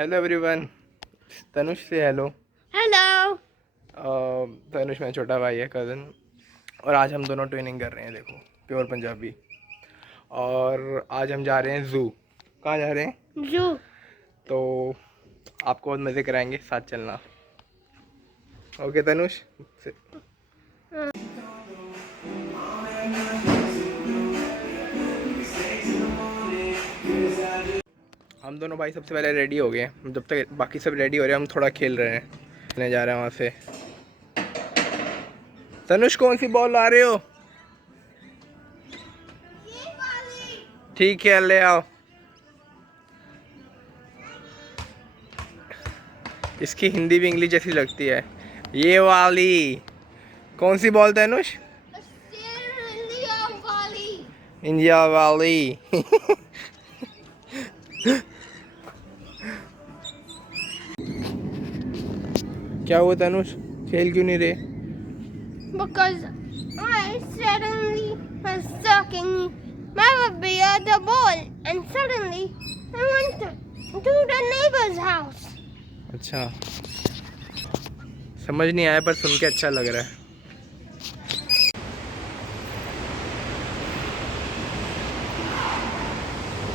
Hello everyone. Tanush से hello. Hello. Tanush मेरा छोटा भाई है, कज़न। और आज हम दोनों ट्रेनिंग कर रहे हैं, देखो, प्योर पंजाबी। और आज हम जा रहे हैं ज़ू। कहाँ जा रहे हैं? जू। तो आपको बहुत मज़े कराएंगे, साथ चलना। ओके तनुष। हम दोनों भाई सबसे पहले रेडी हो गए हैं। जब तक बाकी सब रेडी हो रहे हैं हम थोड़ा खेल रहे हैं। खेलने जा रहे हैं वहाँ से। तनुष कौन सी बॉल ला रहे हो? ठीक है, ले आओ। इसकी हिंदी भी इंग्लिश जैसी लगती है। ये वाली कौन सी बॉल तनुष? इंडिया वाली। क्या हुआ तनुष, खेल क्यों नहीं रहे? Because I suddenly was sucking my beer the ball and suddenly I went to the neighbor's house. अच्छा, समझ नहीं आया पर सुन के अच्छा लग रहा है।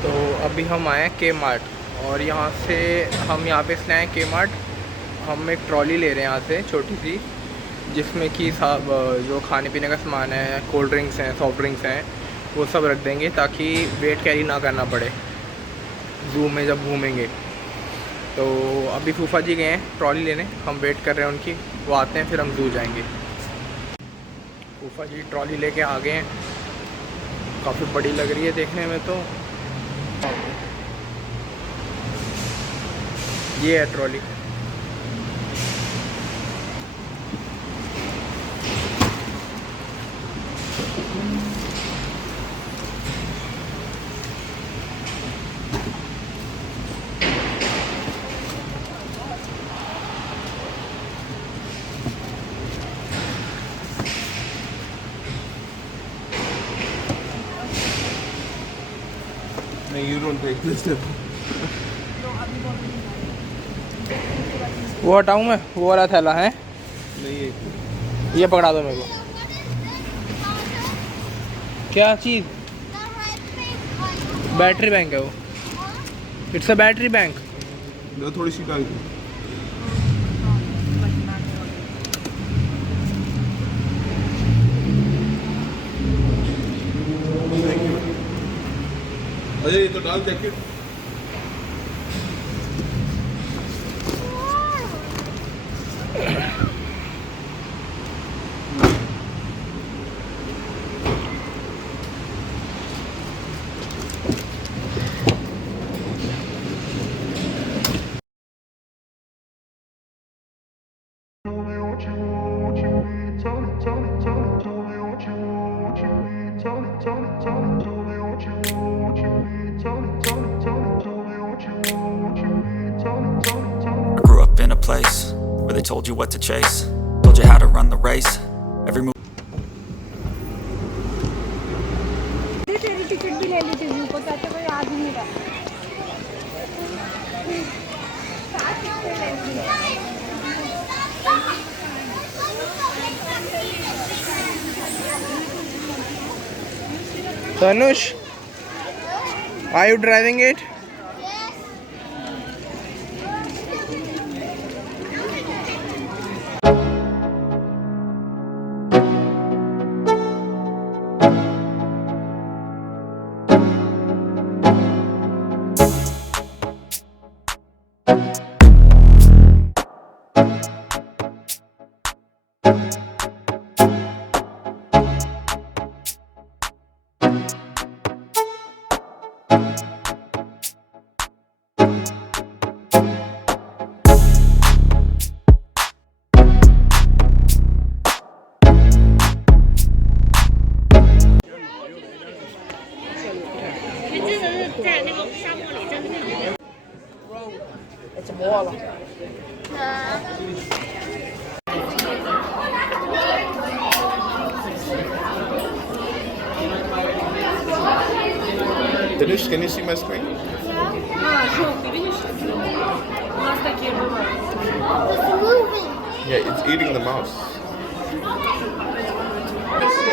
तो अभी हम आए के मार्ट और यहाँ से हम यहाँ पे इसलिए आए के मार्ट। हम एक ट्रॉली ले रहे हैं यहाँ से, छोटी सी, जिसमें कि सब जो खाने पीने का सामान है, कोल्ड ड्रिंक्स हैं, सॉफ्ट ड्रिंक्स हैं, वो सब रख देंगे ताकि वेट कैरी ना करना पड़े ज़ू में जब घूमेंगे। तो अभी फूफा जी गए हैं ट्रॉली लेने, हम वेट कर रहे हैं उनकी। वो आते हैं फिर हम ज़ू जाएंगे। फूफा जी ट्रॉली लेके आ गए हैं। काफ़ी बड़ी लग रही है देखने में। तो ये है ट्रॉली। नहीं, you don't take this step. वो हटाऊँ मैं? वो वाला थैला है? नहीं, ये पकड़ा दो मेरे को। क्या चीज़? बैटरी बैंक है वो। It's a battery bank. ये थोड़ी सी डाल दो। अरे ये तो डाल jacket. I grew up in a place where they told you what to chase, told you how to run the race. Every move तेरी टिकट भी ले ली थी ज़ू को, ताकि कोई याद नहीं रहा। Tanush, are you driving it? Dinesh, can you see my screen? हाँ, show It's moving. Yeah, it's eating the mouse.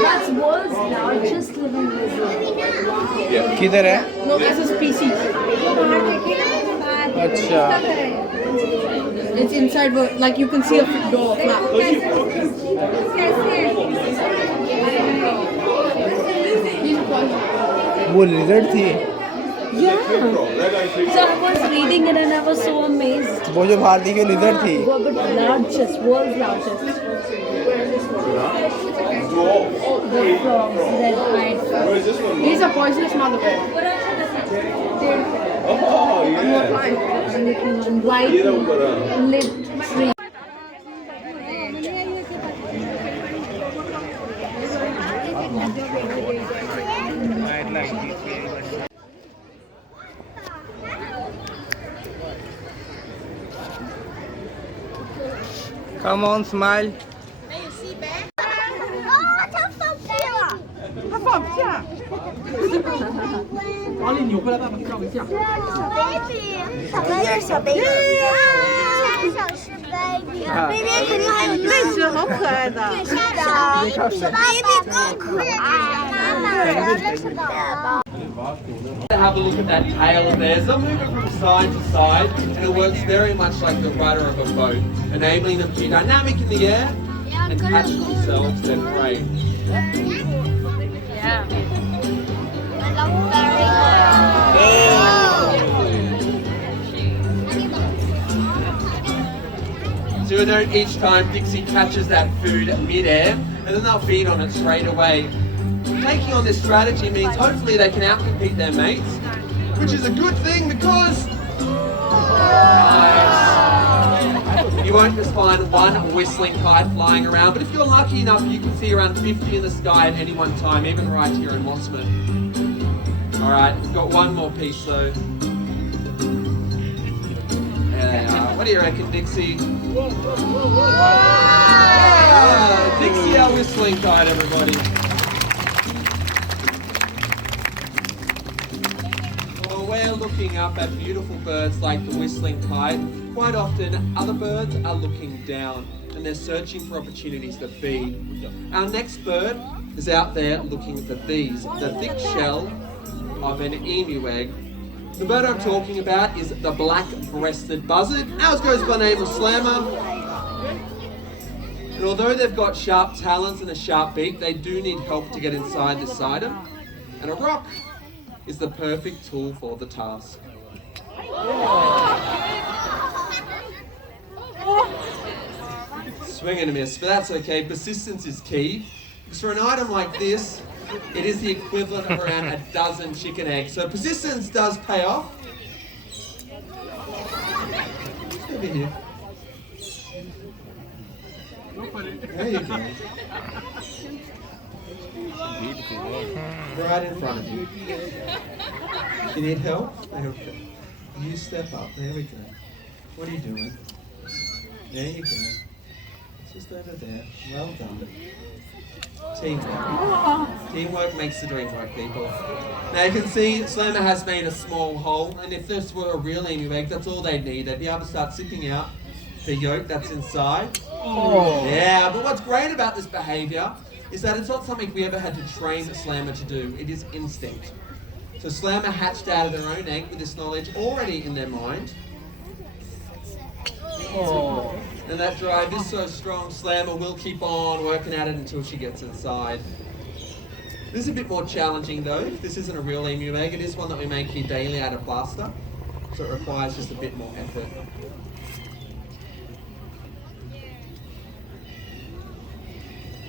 That's world's largest living lizard. किधर है? No, as a species. अच्छा It's inside, like you can see a door flap. वो lizard थी Yeah. So I was reading it and I was so amazed. वो जो बाहर दिखी lizard थी But largest, world's largest. The frogs, red-eyed frogs. These are poisonous mother. Oh, yeah. White lit tree. Come on, smile. Oh, that's so cute. 它放不下。王丽扭过来吧，把你照个相。 baby， 这是小 baby， 这是小是 baby， baby 肯定还有那只好可爱的，小 baby 更可爱，妈妈，这是宝宝。 Have a look at that tail of theirs. They'll move it from side to side, and it works very much like the rudder of a boat, enabling them to be dynamic in the air and catch themselves their prey. So you'll note each time Dixie catches that food mid-air, and then they'll feed on it straight away. Taking on this strategy means hopefully they can outcompete their mates, which is a good thing because you won't just find one whistling kite flying around, but if you're lucky enough, you can see around 50 in the sky at any one time, even right here in Mossman. Alright, we've got one more piece though. There they are. What do you reckon, Dixie? Yeah, Dixie, our whistling kite, everybody. We're looking up at beautiful birds like the whistling kite. Quite often, other birds are looking down and they're searching for opportunities to feed. Our next bird is out there looking for these, the thick shell of an emu egg. The bird I'm talking about is the black-breasted buzzard. Ours goes by the name of Slammer. And although they've got sharp talons and a sharp beak, they do need help to get inside this item. And a rock is the perfect tool for the task. Swing and a miss, but that's okay. Persistence is key. Because for an item like this, it is the equivalent of around a dozen chicken eggs. So persistence does pay off. Over here. There you go. Right in front of you. You need help? There we go. You step up. There we go. What are you doing? There you go. It's just over there. Well done. Teamwork. Teamwork makes the dream work, people. Now you can see Slammer has made a small hole, and if this were a real emu egg, that's all they'd need. They'd be able to start sipping out the yolk that's inside. Oh. Yeah, but what's great about this behaviour is that it's not something we ever had to train Slammer to do. It is instinct. So Slammer hatched out of their own egg with this knowledge already in their mind. Oh. And that drive is so strong, Slammer will keep on working at it until she gets inside. This is a bit more challenging though. This isn't a real emu egg. It is one that we make here daily out of plaster. So it requires just a bit more effort.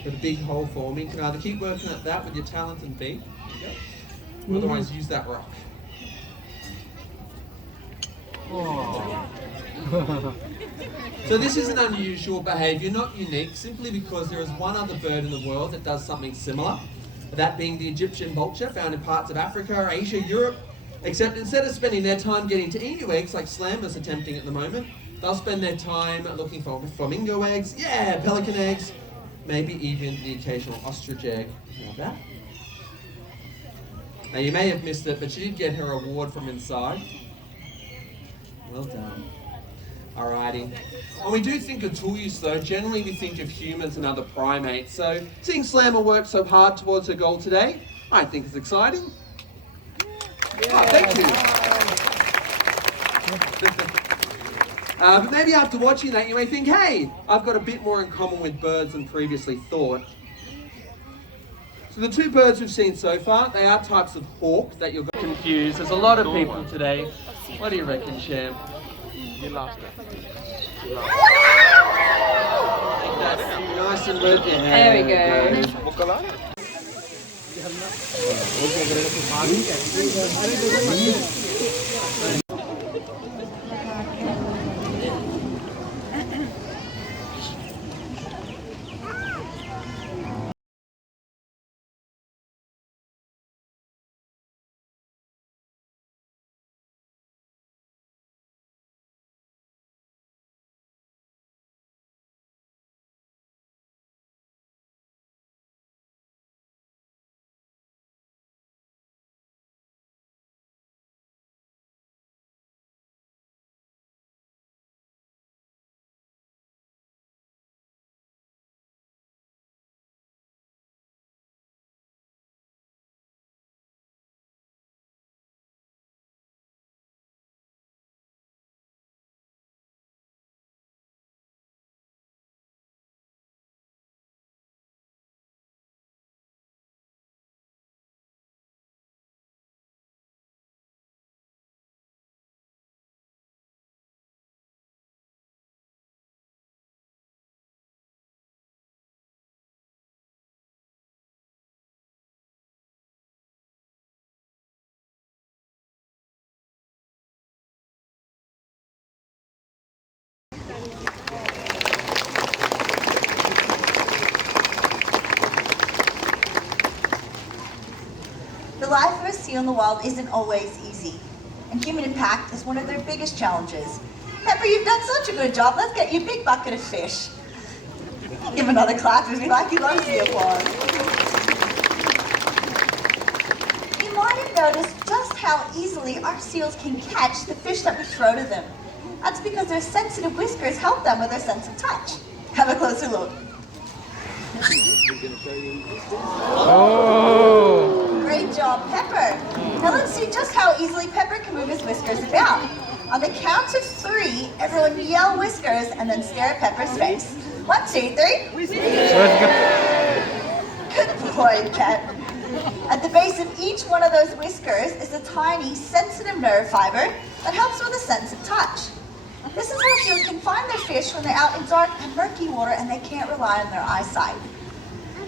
Got a big hole forming. You can either keep working at that with your talons and beak, or otherwise use that rock. So this is an unusual behaviour, not unique, simply because there is one other bird in the world that does something similar, that being the Egyptian vulture, found in parts of Africa, Asia, Europe, except instead of spending their time getting to emu eggs like Slammer's attempting at the moment, they'll spend their time looking for flamingo eggs, yeah, pelican eggs, maybe even the occasional ostrich egg. Like that. Now you may have missed it, but she did get her award from inside. Well done. Alrighty. When we do think of tool use though, generally we think of humans and other primates. So seeing Slammer work so hard towards her goal today, I think it's exciting. Oh, thank you. But maybe after watching that you may think, hey, I've got a bit more in common with birds than previously thought. So the two birds we've seen so far, they are types of hawk that you'll get confused. There's a lot of people today. What do you reckon, Champ? You lost it. Nice and red. There we go. वो colour The life of a seal in the wild isn't always easy, and human impact is one of their biggest challenges. Pepper, you've done such a good job. Let's get you a big bucket of fish. Give him another clap if you like. He loves the applause. You might have noticed just how easily our seals can catch the fish that we throw to them. That's because their sensitive whiskers help them with their sense of touch. Have a closer look. Oh. Great job, Pepper. Now let's see just how easily Pepper can move his whiskers about. On the count of 3, everyone yell whiskers and then stare at Pepper's face. 1, 2, 3. Good boy, Pep. At the base of each one of those whiskers is a tiny, sensitive nerve fiber that helps with a sense of touch. This is how seals can find their fish when they're out in dark and murky water and they can't rely on their eyesight.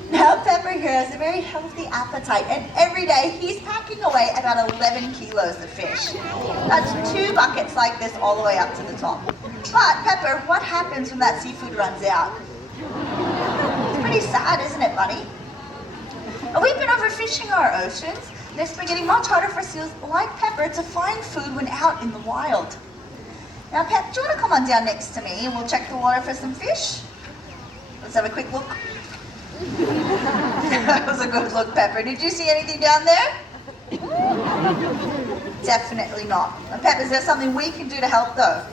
Now Pepper here has a very healthy appetite, and every day he's packing away about 11 kilos of fish. That's 2 buckets like this all the way up to the top. But Pepper, what happens when that seafood runs out? It's pretty sad, isn't it, buddy? We've been overfishing our oceans, and it's been getting much harder for seals like Pepper to find food when out in the wild. Now Pep, do you want to come on down next to me and we'll check the water for some fish? Let's have a quick look. That was a good look, Pepper. Did you see anything down there? Definitely not. Now, Pepper, is there something we can do to help though?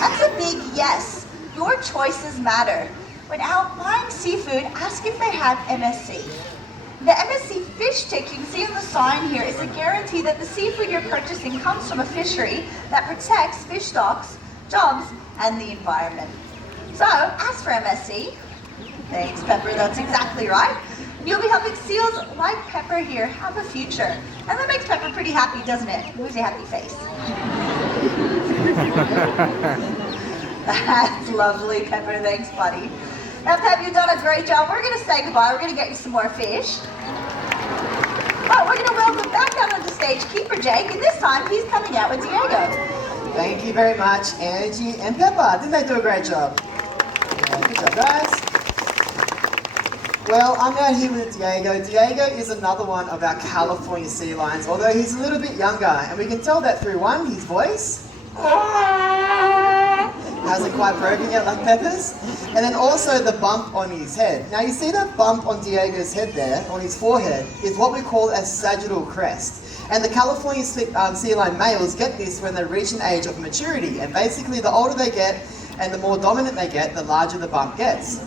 That's a big yes. Your choices matter. When out buying seafood, ask if they have MSC. The MSC fish tick you can see on the sign here is a guarantee that the seafood you're purchasing comes from a fishery that protects fish stocks, jobs, and the environment. So, ask for MSC. Thanks, Pepper, that's exactly right. You'll be helping seals like Pepper here have a future. And that makes Pepper pretty happy, doesn't it? Who's a happy face? That's lovely, Pepper. Thanks, buddy. Now, Pep, you've done a great job. We're going to say goodbye. We're going to get you some more fish. But we're going to welcome back out on the stage Keeper Jake, and this time he's coming out with Diego. Thank you very much, Angie and Pepper. Didn't they do a great job? Yeah, good job, guys. Well, I'm out here with Diego. Diego is another one of our California sea lions, although he's a little bit younger, and we can tell that through 1, his voice, Hasn't quite broken yet like Pepper's. And then also the bump on his head. Now you see that bump on Diego's head there, on his forehead, is what we call a sagittal crest. And the California sea lion males get this when they reach an age of maturity. And basically the older they get and the more dominant they get, the larger the bump gets.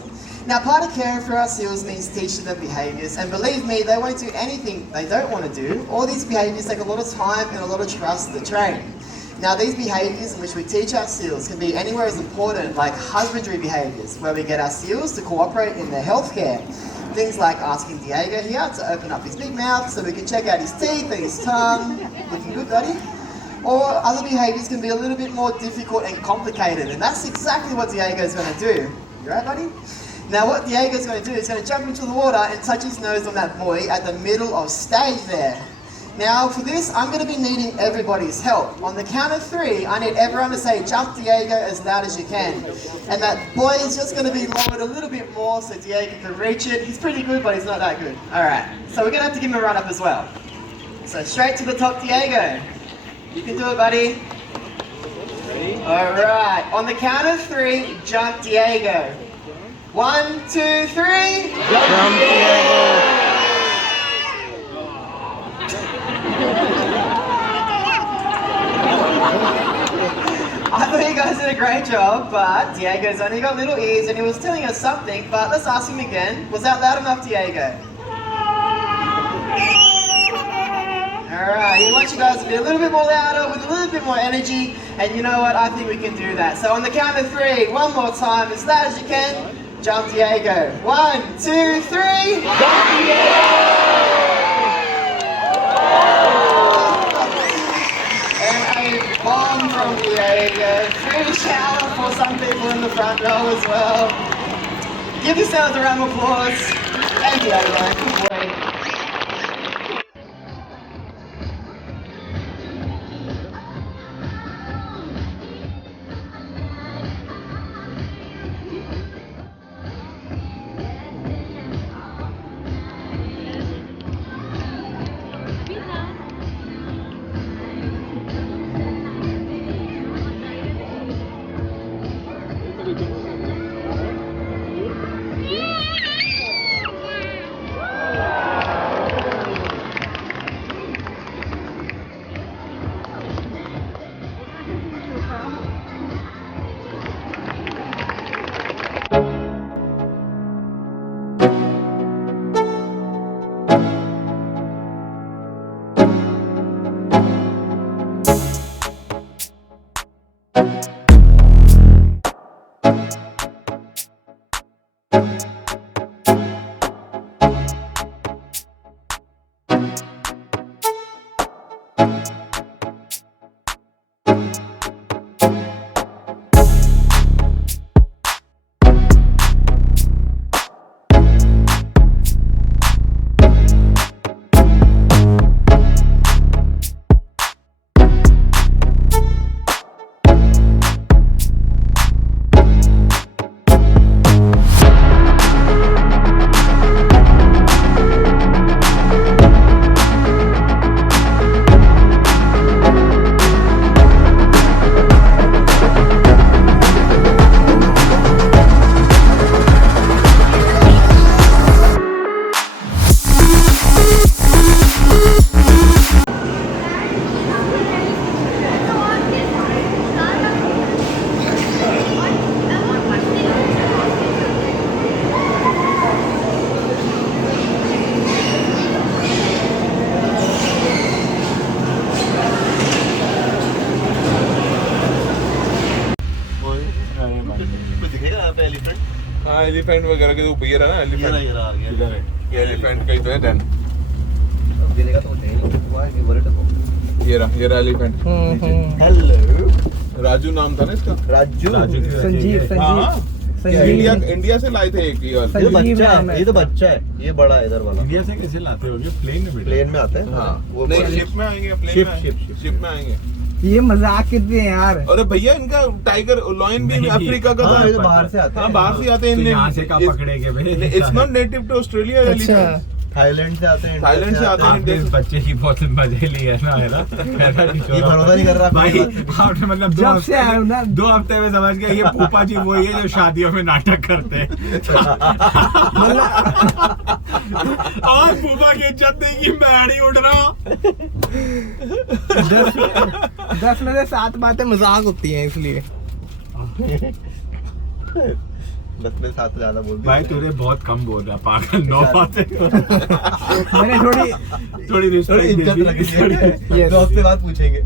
Now part of caring for our seals means teaching them behaviours, and believe me, they won't do anything they don't want to do. All these behaviours take a lot of time and a lot of trust to train. Now these behaviours in which we teach our seals can be anywhere as important like husbandry behaviours, where we get our seals to cooperate in their healthcare. Things like asking Diego here to open up his big mouth so we can check out his teeth and his tongue. Looking good, buddy? Or other behaviours can be a little bit more difficult and complicated, and that's exactly what Diego's going to do. You right, buddy? Now what Diego's going to do is going to jump into the water and touch his nose on that buoy at the middle of stage there. Now for this, I'm going to be needing everybody's help. On the count of 3, I need everyone to say, jump Diego as loud as you can. And that buoy is just going to be lowered a little bit more so Diego can reach it. He's pretty good, but he's not that good. Alright, so we're going to have to give him a run up as well. So straight to the top, Diego. You can do it, buddy. Alright, on the count of 3, jump Diego. 1, 2, 3. Jump Diego. I thought you guys did a great job, but Diego's only got little ears and he was telling us something, but let's ask him again. Was that loud enough, Diego? Alright, he wants you guys to be a little bit more louder, with a little bit more energy, and you know what, I think we can do that. So on the count of 3, one more time, as loud as you can, jump Diego. 1, 2, 3. Jump Diego! Bomb from Diego. Free shower for some people in the front row as well. Give yourselves a round of applause. And Diego, good boy. हाँ elephant वगैरह के ऊपर ये रहा ना elephant इधर है ये एलिफेंट का ही तो है डन ये रहा एलिफेंट हेलो राजू नाम था ना इसका राजू संजीव इंडिया से लाए थे एक ये तो बच्चा है ये बड़ा है इधर वाला इंडिया से कैसे लाते होगे प्लेन में आते हैं हाँ वो नहीं शिप में आएंगे शिप में आएंगे ये मजाक कितने हैं यार। अरे भैया इनका टाइगर लॉयन भी अफ्रीका का था बाहर से आते हैं बाहर से आते हैं यहाँ से का पकड़ेंगे भाई it's not native to Australia Thailand से आते हैं, थाईलैंड से आते हैं। आपने इस बच्चे की बहुत मजे लिए है ना, है ना? ऐसा नहीं ये भरोसा नहीं कर रहा भाई। आपने मतलब जब से आया हूं ना 2 हफ्ते में समझ गया ये फूफा जी वही है जो शादियों में नाटक करते हैं। और फूफा की इज्जत नहीं की, मैं नहीं उठ रहा। 10 में से 7 बातें मजाक होती हैं इसलिए। 10 में 7 से ज्यादा बोल भाई तूने बहुत कम बोल रहा पागल। 9 बातें मैंने थोड़ी थोड़ी इज्जत रखी है। 2 हफ्ते बाद पूछेंगे।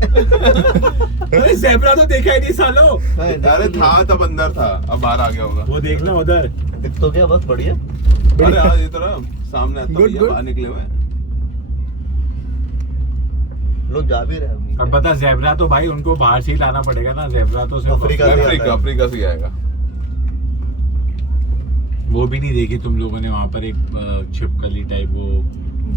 अरे ज़ेब्रा तो देखा ही नहीं सालो। अरे था तब अंदर था, अब बाहर आ गया होगा। वो देखना उधर दिख तो क्या, बस बढ़िया। अरे आज ये तरह सामने आता Good, good. बाहर निकले हुए हैं। लोग जा भी रहे हैं। अब बता ज़ेब्रा तो भाई उनको बाहर से ही लाना पड़ेगा ना। ज़ेब्रा तो सिर्फ अफ्रीका से आता है। अफ्रीका से आएगा। वो भी नहीं देखी तुम लोगों ने वहाँ पर एक छिपकली टाइप वो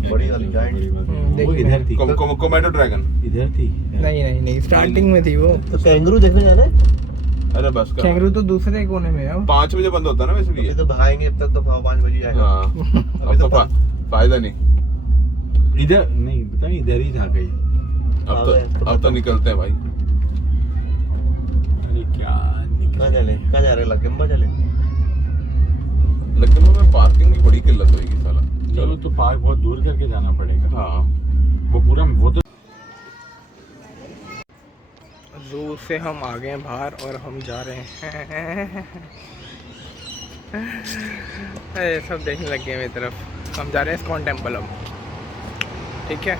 बड़ी वाली giant। वो देखी इधर थी। Komodo dragon. इधर थी। नहीं स्टार्टिंग में थी वो। तो कैंगरू देखने जाना है? अरे बस कर। कैंगरू तो दूसरे कोने में है। 5 बजे बंद होता है ना वैसे भी। ये तो भगाएंगे अब तक तो 5 बजे आएगा। हाँ अब तो फायदा नहीं। इधर नहीं पता, इधर ही था कहीं। अब तो निकलते हैं भाई। अरे क्या कहाँ चले, कहाँ जा रहे, लकम्बा चले? लेकिन में पार्किंग की बड़ी किल्लत होगी साला। चलो तो पार्क बहुत दूर करके जाना पड़ेगा। हाँ वो पूरा वो तो जू से हम आ गए हैं बाहर और हम जा रहे हैं अरे सब देखने लग गए मेरी तरफ। हम जा रहे हैं इस्कॉन टेम्पल अब। ठीक है।